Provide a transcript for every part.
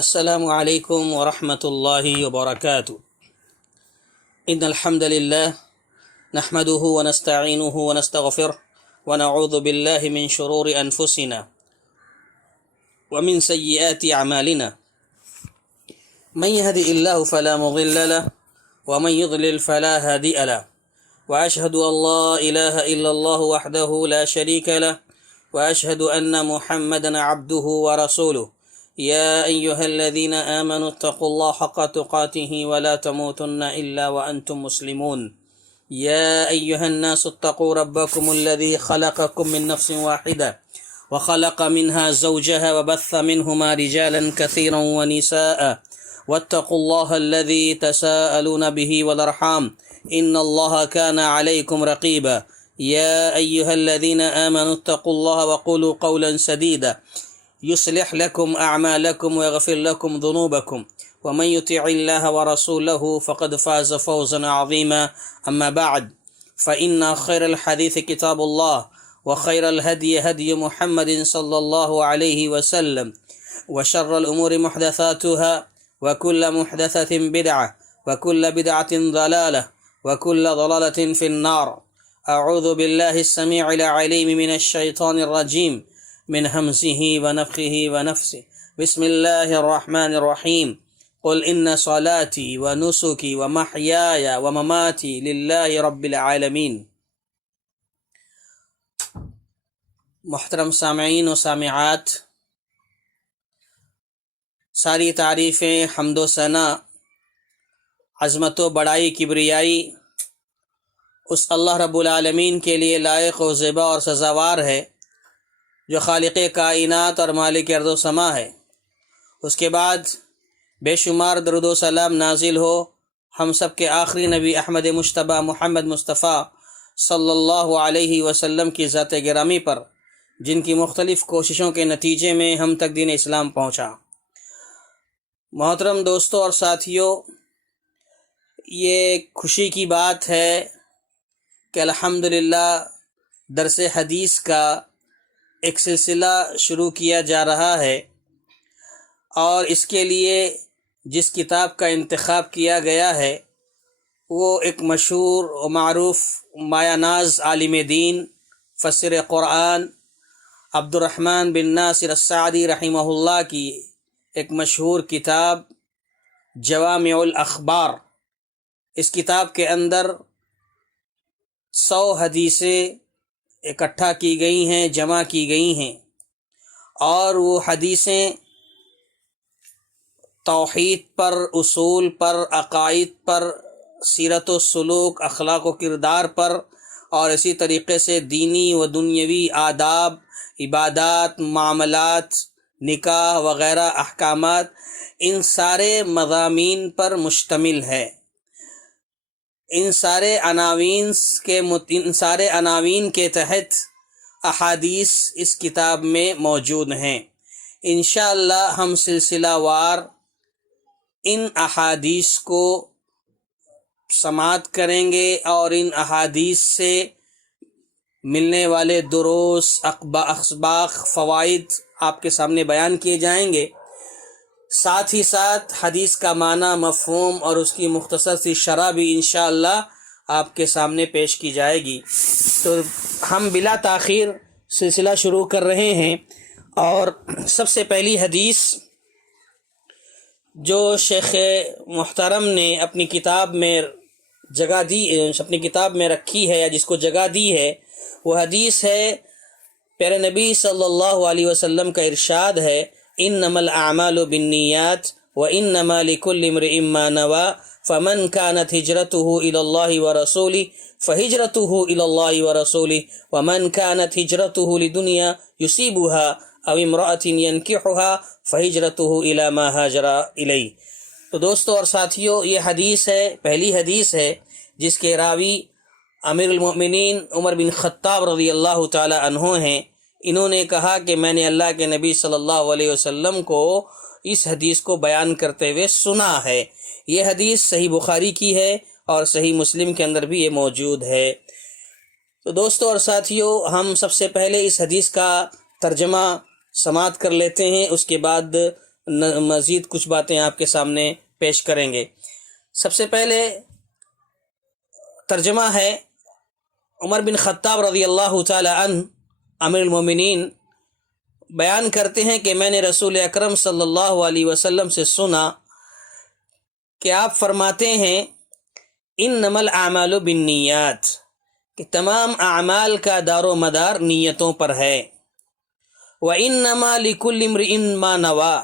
السلام علیکم ورحمۃ اللہ وبرکاتہ۔ ان الحمد للہ نحمده ونستعینه ونستغفره ونعوذ باللہ من شرور انفسنا ومن سیئات اعمالنا من يهد اللہ فلا مضل له ومن يضلل فلا هادی له واشهد ان لا الہ الا اللہ وحده لا شریک له واشهد ان محمدا عبده ورسوله يا أيها الذين آمنوا اتقوا الله حق تقاته ولا تموتن إلا وأنتم مسلمون يا أيها الناس اتقوا ربكم الذي خلقكم من نفس واحدة وخلق منها زوجها وبث منهما رجالا كثيرا ونساء واتقوا الله الذي تساءلون به والأرحام إن الله كان عليكم رقيبا يا أيها الذين آمنوا اتقوا الله وقولوا قولا سديدا يصلح لكم أعمالكم ويغفر لكم ذنوبكم ومن يطع الله ورسوله فقد فاز فوزا عظيما أما بعد فإن خير الحديث كتاب الله وخير الهدي هدي محمد صلى الله عليه وسلم وشر الأمور محدثاتها وكل محدثة بدعة وكل بدعة ضلالة وكل ضلالة في النار أعوذ بالله السميع العليم من الشيطان الرجيم من همزه ونفخه ونفسه بسم الله الرحمن الرحيم قل إن صلاتي ونسكي ومحياي ومماتي لله رب العالمين۔ محترم سامعین و سامعات، ساری تعریفیں، حمد و ثنا، عظمت و بڑائی، کبریائی اس اللہ رب العالمین کے لیے لائق و زیبا اور سزاوار ہے جو خالق کائنات اور مالک ارض و سما ہے۔ اس کے بعد بے شمار درود و سلام نازل ہو ہم سب کے آخری نبی احمد مجتبیٰ محمد مصطفیٰ صلی اللہ علیہ وسلم کی ذات گرامی پر، جن کی مختلف کوششوں کے نتیجے میں ہم تک دین اسلام پہنچا۔ محترم دوستوں اور ساتھیوں، یہ خوشی کی بات ہے کہ الحمدللہ درس حدیث کا ایک سلسلہ شروع کیا جا رہا ہے، اور اس کے لیے جس کتاب کا انتخاب کیا گیا ہے وہ ایک مشہور و معروف مایہ ناز عالم دین، مفسر قرآن عبد الرحمن بن ناصر السعدی رحمہ اللہ کی ایک مشہور کتاب جوامع الاخبار۔ اس کتاب کے اندر 100 حدیثیں اکٹھا کی گئی ہیں، جمع کی گئی ہیں، اور وہ حدیثیں توحید پر، اصول پر، عقائد پر، سیرت و سلوک، اخلاق و کردار پر، اور اسی طریقے سے دینی و دنیوی آداب، عبادات، معاملات، نکاح وغیرہ احکامات، ان سارے مضامین پر مشتمل ہے۔ ان سارے عناوین کے تحت احادیث اس کتاب میں موجود ہیں۔ انشاءاللہ ہم سلسلہ وار ان احادیث کو سماعت کریں گے اور ان احادیث سے ملنے والے دروس، اسباق، فوائد آپ کے سامنے بیان کیے جائیں گے۔ ساتھ ہی ساتھ حدیث کا معنی، مفہوم اور اس کی مختصر سی شرح بھی انشاءاللہ آپ کے سامنے پیش کی جائے گی۔ تو ہم بلا تاخیر سلسلہ شروع کر رہے ہیں، اور سب سے پہلی حدیث جو شیخ محترم نے اپنی کتاب میں جگہ دی، اپنی کتاب میں رکھی ہے یا جس کو جگہ دی ہے، وہ حدیث ہے پیارے نبی صلی اللہ علیہ وسلم کا ارشاد ہے، انما الاعمال بالنیات وانما لكل امرئ ما نوى فمن كانت هجرته الى الله ورسوله فهجرته الى الله ورسوله ومن كانت هجرته لدنيا يصيبها او امرأة ينكحها فهجرته الى ما هاجر اليه۔ تو دوستو اور ساتھیو، یہ حدیث ہے، پہلی حدیث ہے جس کے راوی امیر المؤمنین عمر بن خطاب رضی اللہ تعالی عنہ ہیں۔ انہوں نے کہا کہ میں نے اللہ کے نبی صلی اللہ علیہ وسلم کو اس حدیث کو بیان کرتے ہوئے سنا ہے۔ یہ حدیث صحیح بخاری کی ہے اور صحیح مسلم کے اندر بھی یہ موجود ہے۔ تو دوستو اور ساتھیو، ہم سب سے پہلے اس حدیث کا ترجمہ سماعت کر لیتے ہیں، اس کے بعد مزید کچھ باتیں آپ کے سامنے پیش کریں گے۔ سب سے پہلے ترجمہ ہے، عمر بن خطاب رضی اللہ تعالی عنہ امیر المومنین بیان کرتے ہیں کہ میں نے رسول اکرم صلی اللہ علیہ وسلم سے سنا کہ آپ فرماتے ہیں انما الاعمال بالنیات، کہ تمام اعمال کا دار و مدار نیتوں پر ہے۔ وانما لکل امرئ ما نوی،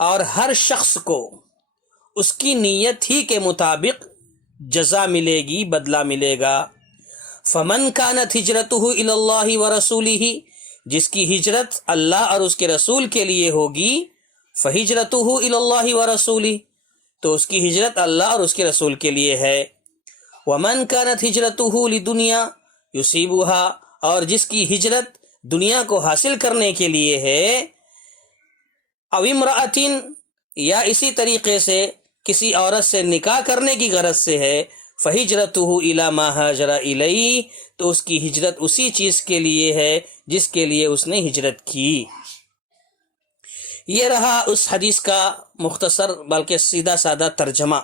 اور ہر شخص کو اس کی نیت ہی کے مطابق جزا ملے گی، بدلہ ملے گا۔ فمن كانت ہجرته الی اللہ ورسولہ، جس کی ہجرت اللہ اور اس کے رسول کے لیے ہوگی، فہجرته الی اللہ ورسولہ، تو اس کی ہجرت اللہ اور اس کے رسول کے لیے ہے۔ ومن كانت ہجرته لدنیا یصیبها، اور جس کی ہجرت دنیا کو حاصل کرنے کے لیے ہے، او امرأۃ، یا اسی طریقے سے کسی عورت سے نکاح کرنے کی غرض سے ہے، فہجرته الی ما ہاجر الیہ، تو اس کی ہجرت اسی چیز کے لیے ہے جس کے لیے اس نے ہجرت کی۔ یہ رہا اس حدیث کا مختصر بلکہ سیدھا سادہ ترجمہ۔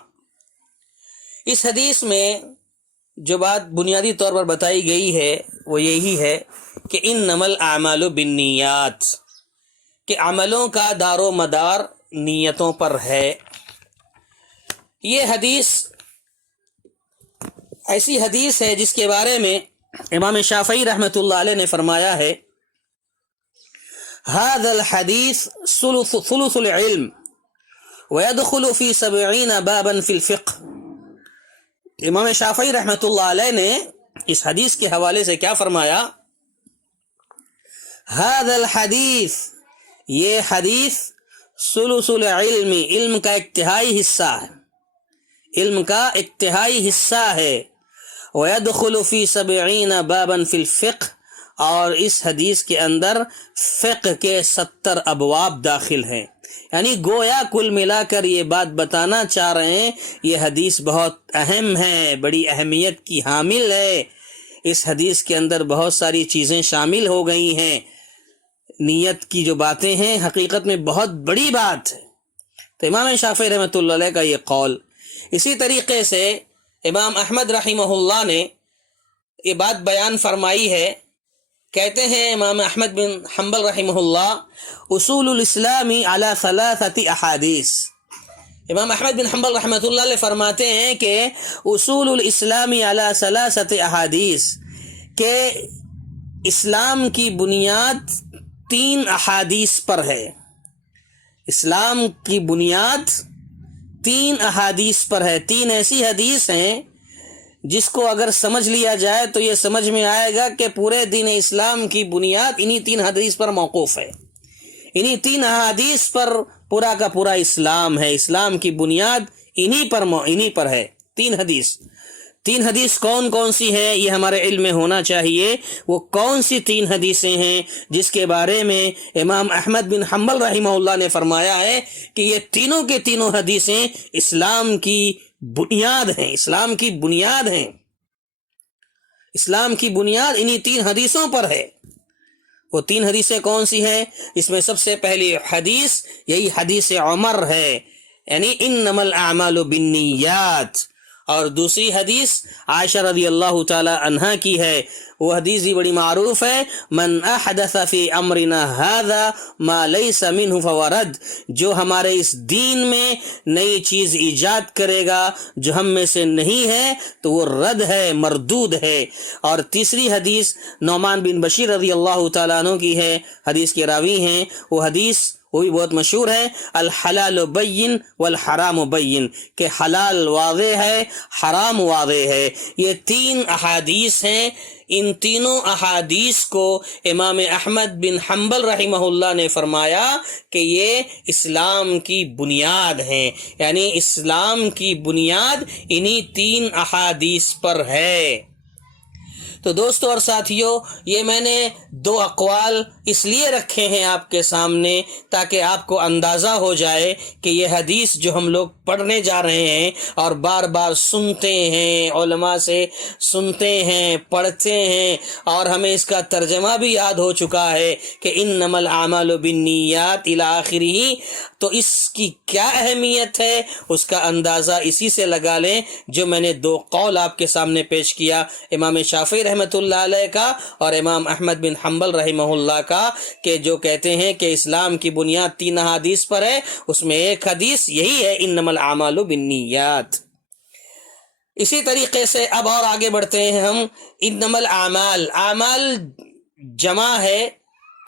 اس حدیث میں جو بات بنیادی طور پر بتائی گئی ہے وہ یہی ہے کہ انما الاعمال بالنیات، کہ عملوں کا دار و مدار نیتوں پر ہے۔ یہ حدیث ایسی حدیث ہے جس کے بارے میں امام شافعی رحمۃ اللہ علیہ نے فرمایا ہے، هذا الحديث ثلث العلم ويدخل في 70 بابا في الفقه۔ امام شافعی رحمۃ اللہ علیہ نے اس حدیث کے حوالے سے کیا فرمایا؟ هذا الحديث، یہ حدیث ثلث العلم، علم کا ایک تہائی حصہ ہے، علم کا ایک تہائی حصہ ہے۔ وَيَدْخُلُ فِي 70 بَابًا فِي الْفِقْهِ، اور اس حدیث کے اندر فقہ کے 70 ابواب داخل ہیں۔ یعنی گویا کل ملا کر یہ بات بتانا چاہ رہے ہیں یہ حدیث بہت اہم ہے، بڑی اہمیت کی حامل ہے۔ اس حدیث کے اندر بہت ساری چیزیں شامل ہو گئی ہیں، نیت کی جو باتیں ہیں حقیقت میں بہت بڑی بات ہے۔ تو امام شافعی رحمۃ اللہ علیہ کا یہ قول۔ اسی طریقے سے امام احمد رحمہ اللہ نے یہ بات بیان فرمائی ہے، کہتے ہیں امام احمد بن حنبل رحمہ اللہ، اصول الاسلام علی 3 احادیث۔ امام احمد بن حنبل رحمۃ اللہ علیہ فرماتے ہیں کہ اصول الاسلام علی 3 احادیث، کہ اسلام کی بنیاد 3 احادیث پر ہے۔ اسلام کی بنیاد 3 احادیث پر ہے۔ 3 ایسی حدیث ہیں جس کو اگر سمجھ لیا جائے تو یہ سمجھ میں آئے گا کہ پورے دین اسلام کی بنیاد انہی 3 حدیث پر موقوف ہے، انہی 3 احادیث پر پورا کا پورا اسلام ہے۔ اسلام کی بنیاد انہی پر ہے۔ 3 حدیث کون کون سی ہیں یہ ہمارے علم میں ہونا چاہیے۔ وہ کون سی 3 حدیثیں ہیں جس کے بارے میں امام احمد بن حنبل رحمہ اللہ نے فرمایا ہے کہ یہ تینوں کے تینوں حدیثیں اسلام کی بنیاد ہیں، اسلام کی بنیاد ہیں، اسلام کی بنیاد انہی 3 حدیثوں پر ہے۔ وہ 3 حدیثیں کون سی ہیں؟ اس میں سب سے پہلی حدیث یہی حدیث عمر ہے، یعنی انما الاعمال بالنیات، اور دوسری حدیث عائشہ رضی اللہ تعالی عنہا کی ہے۔ وہ حدیث بھی بڑی معروف ہے، من احدث فی امرنا ھذا ما لیس منہ فورد، جو ہمارے اس دین میں نئی چیز ایجاد کرے گا جو ہم میں سے نہیں ہے تو وہ رد ہے، مردود ہے۔ اور تیسری حدیث نعمان بن بشیر رضی اللہ تعالیٰ عنہ کی ہے، حدیث کے راوی ہیں، وہ حدیث وہ بھی بہت مشہور ہے، الحلال بین والحرام بین، کہ حلال واضح ہے، حرام واضح ہے۔ یہ 3 احادیث ہیں۔ ان تینوں احادیث کو امام احمد بن حنبل رحمہ اللہ نے فرمایا کہ یہ اسلام کی بنیاد ہیں، یعنی اسلام کی بنیاد انہی 3 احادیث پر ہے۔ تو دوستو اور ساتھیو، یہ میں نے دو اقوال اس لیے رکھے ہیں آپ کے سامنے تاکہ آپ کو اندازہ ہو جائے کہ یہ حدیث جو ہم لوگ پڑھنے جا رہے ہیں اور بار بار سنتے ہیں، علماء سے سنتے ہیں، پڑھتے ہیں، اور ہمیں اس کا ترجمہ بھی یاد ہو چکا ہے کہ انما الاعمال بالنیات الی آخرہ، تو اس کی کیا اہمیت ہے اس کا اندازہ اسی سے لگا لیں جو میں نے دو قول آپ کے سامنے پیش کیا، امام شافعی رحمۃ اللہ علیہ کا اور امام احمد بن حنبل رحمہ اللہ کا، کہ جو کہتے ہیں کہ اسلام کی بنیاد 3 احادیث پر ہے، اس میں ایک حدیث یہی ہے انما الاعمال بالنیات۔ اسی طریقے سے اب اور آگے بڑھتے ہیں ہم۔ انما الاعمال، اعمال جمع ہے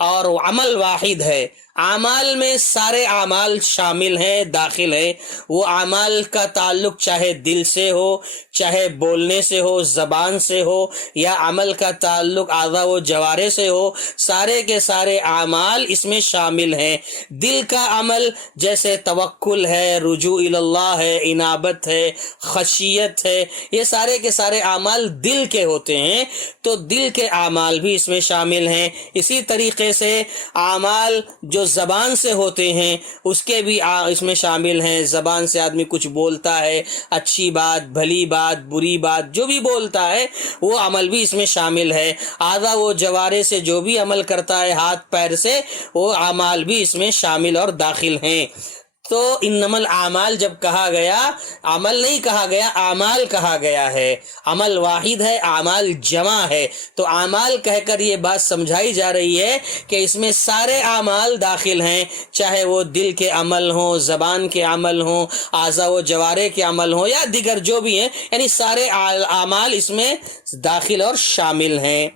اور عمل واحد ہے۔ اعمال میں سارے اعمال شامل ہیں، داخل ہیں۔ وہ اعمال کا تعلق چاہے دل سے ہو، چاہے بولنے سے ہو، زبان سے ہو، یا عمل کا تعلق اعضاء و جوارح سے ہو، سارے کے سارے اعمال اس میں شامل ہیں۔ دل کا عمل جیسے توکل ہے، رجوع الی اللہ ہے، انابت ہے، خشیت ہے، یہ سارے کے سارے اعمال دل کے ہوتے ہیں، تو دل کے اعمال بھی اس میں شامل ہیں۔ اسی طریقے سے اعمال جو زبان سے ہوتے ہیں اس کے بھی اس میں شامل ہیں۔ زبان سے آدمی کچھ بولتا ہے، اچھی بات، بھلی بات، بری بات، جو بھی بولتا ہے وہ عمل بھی اس میں شامل ہے۔ اعضاء و جوارح سے جو بھی عمل کرتا ہے، ہاتھ پیر سے، وہ اعمال بھی اس میں شامل اور داخل ہیں۔ تو انما الاعمال جب کہا گیا، عمل نہیں کہا گیا، اعمال کہا گیا ہے۔ عمل واحد ہے، اعمال جمع ہے، تو اعمال کہہ کر یہ بات سمجھائی جا رہی ہے کہ اس میں سارے اعمال داخل ہیں، چاہے وہ دل کے عمل ہوں، زبان کے عمل ہوں، اعضاء و جوارح کے عمل ہوں، یا دیگر جو بھی ہیں، یعنی سارے اعمال اس میں داخل اور شامل ہیں۔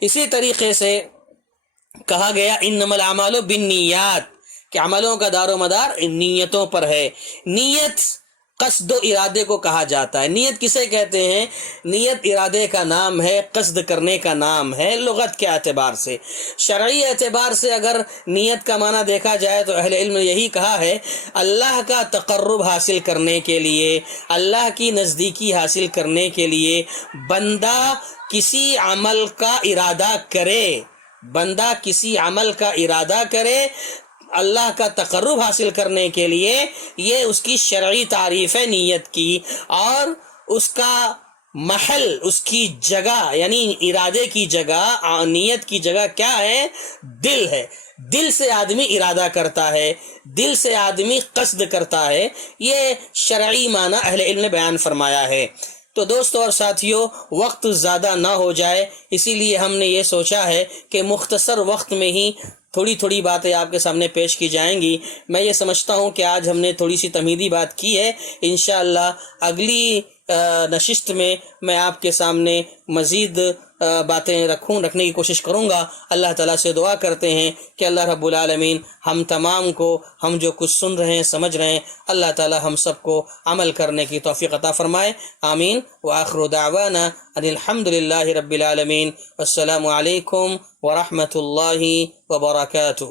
اسی طریقے سے کہا گیا انما الاعمال بالنیات، کہ عملوں کا دار و مدار ان نیتوں پر ہے۔ نیت قصد و ارادے کو کہا جاتا ہے۔ نیت کسے کہتے ہیں؟ نیت ارادے کا نام ہے، قصد کرنے کا نام ہے لغت کے اعتبار سے۔ شرعی اعتبار سے اگر نیت کا معنی دیکھا جائے تو اہل علم نے یہی کہا ہے، اللہ کا تقرب حاصل کرنے کے لیے، اللہ کی نزدیکی حاصل کرنے کے لیے بندہ کسی عمل کا ارادہ کرے، بندہ کسی عمل کا ارادہ کرے اللہ کا تقرب حاصل کرنے کے لیے، یہ اس کی شرعی تعریف ہے نیت کی۔ اور اس کا محل، اس کی جگہ، یعنی ارادے کی جگہ، نیت کی جگہ کیا ہے؟ دل ہے۔ دل سے آدمی ارادہ کرتا ہے، دل سے آدمی قصد کرتا ہے، یہ شرعی معنی اہل علم نے بیان فرمایا ہے۔ تو دوستو اور ساتھیو، وقت زیادہ نہ ہو جائے، اسی لیے ہم نے یہ سوچا ہے کہ مختصر وقت میں ہی تھوڑی تھوڑی باتیں آپ کے سامنے پیش کی جائیں گی۔ میں یہ سمجھتا ہوں کہ آج ہم نے تھوڑی سی تمہیدی بات کی ہے، انشاءاللہ اگلی نشست میں آپ کے سامنے مزید باتیں رکھنے کی کوشش کروں گا۔ اللہ تعالیٰ سے دعا کرتے ہیں کہ اللہ رب العالمین ہم تمام کو، ہم جو کچھ سن رہے ہیں، سمجھ رہے ہیں، اللہ تعالیٰ ہم سب کو عمل کرنے کی توفیق عطا فرمائے، آمین۔ وآخر دعوانا ان الحمد للہ رب العالمین، والسلام علیکم ورحمۃ اللہ وبرکاتہ۔